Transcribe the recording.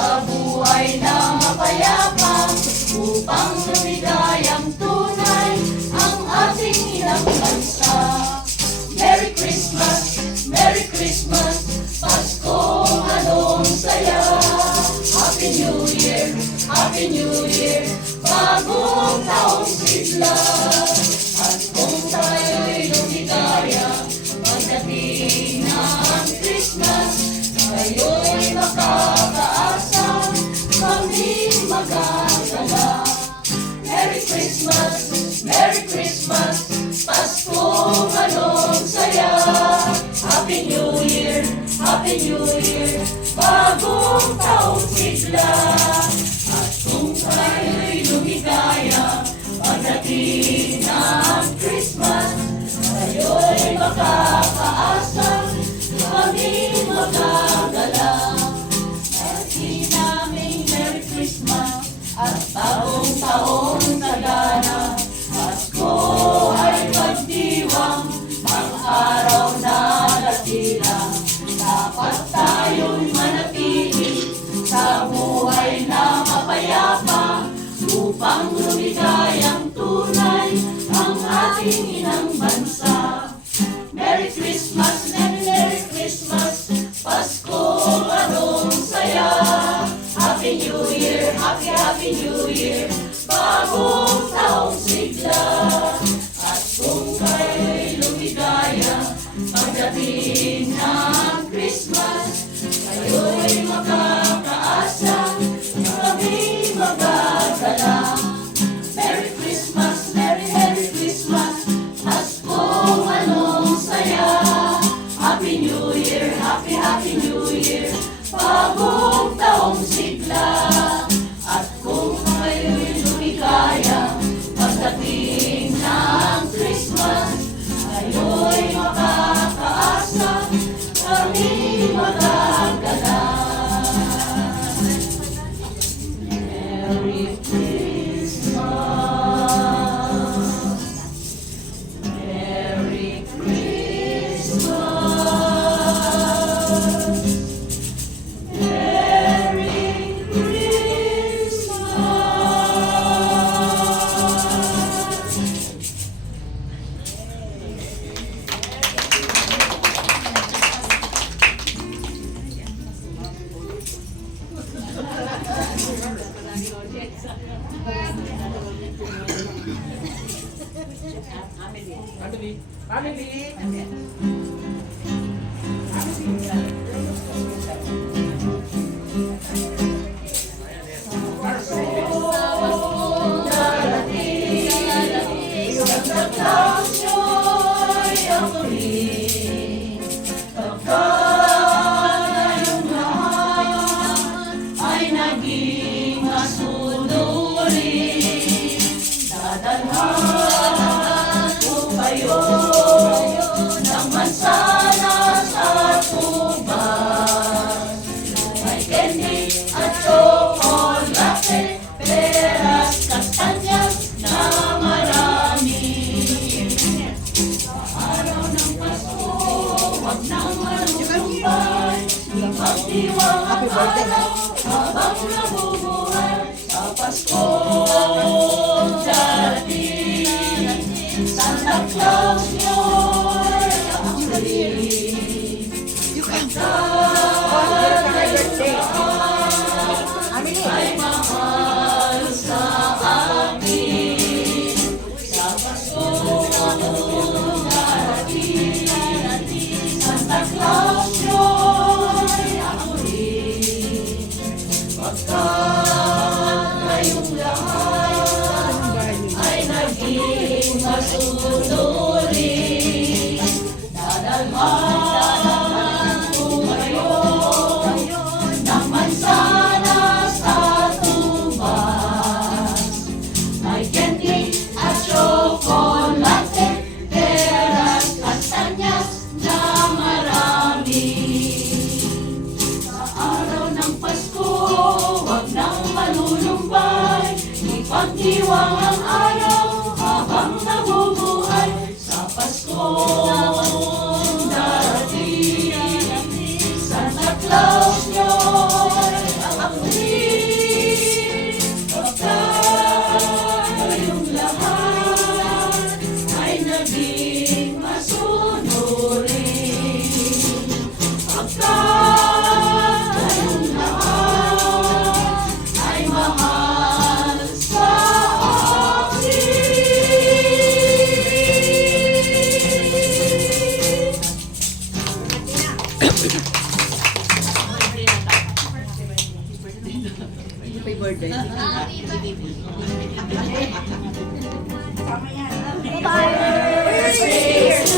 sa buhay na mapayapa, upang lumigayang tunay ang ating inang bansa. Merry Christmas, Merry Christmas, Paskong anong saya. Happy New Year, Happy New Year, bagong taong sigla. At kung tayo'y lumigaya, pagdating na ang Christmas, tayo'y makakaasa, kaming magagala. Merry Christmas, Merry Christmas, Paskong anong saya. Happy New Year, Happy New Year, bagong taong sigla. At kung tayo'y lumigaya, pagdating na ang Christmas, tayo'y makakaasa, kaming magagala. Merry naming Merry Christmas at bagong taong sagana. Pasko ay magdiwang, ang araw na natira. Dapat tayo'y manatili sa buhay na mapayapa, upang lumigayang tunay ang ating inang bansa. Merry Christmas, Merry Christmas, Pasko anong saya. Happy New Year, Happy New Year, bagong taong sigla. At kung kayo'y lumigaya, pagdating na ang Christmas, kayo'y makakaasa, kami magagala. Merry Christmas, Merry Christmas, Paskong anong saya. Happy New Year, Happy New Year, bagong taong sigla. At kung kayo'y lumigaya, pagdating na ang Christmas, kayo'y makakaasa, kami magagala. Merry Christmas, Merry Christmas, Merry Happy birthday! Habang nabubuhay sa Pasko darating, Santa Claus nyo'y ang galing. You can ay mahal sa amin. Sa Pasko darating, Santa Claus nyo'y ang galing. Pagkat kayong lahat ay naging masunurin, dadalhan ko kayo ng mansana sa tubas. May candy at tsokolate, peras, kastanyas na marami. Sa araw ng Pasko, wag nang malulumbay, ipagdiwang ang araw habang nabubuhay. Sa Pasko darating, Santa Claus nyo'y ang birthday. Birthday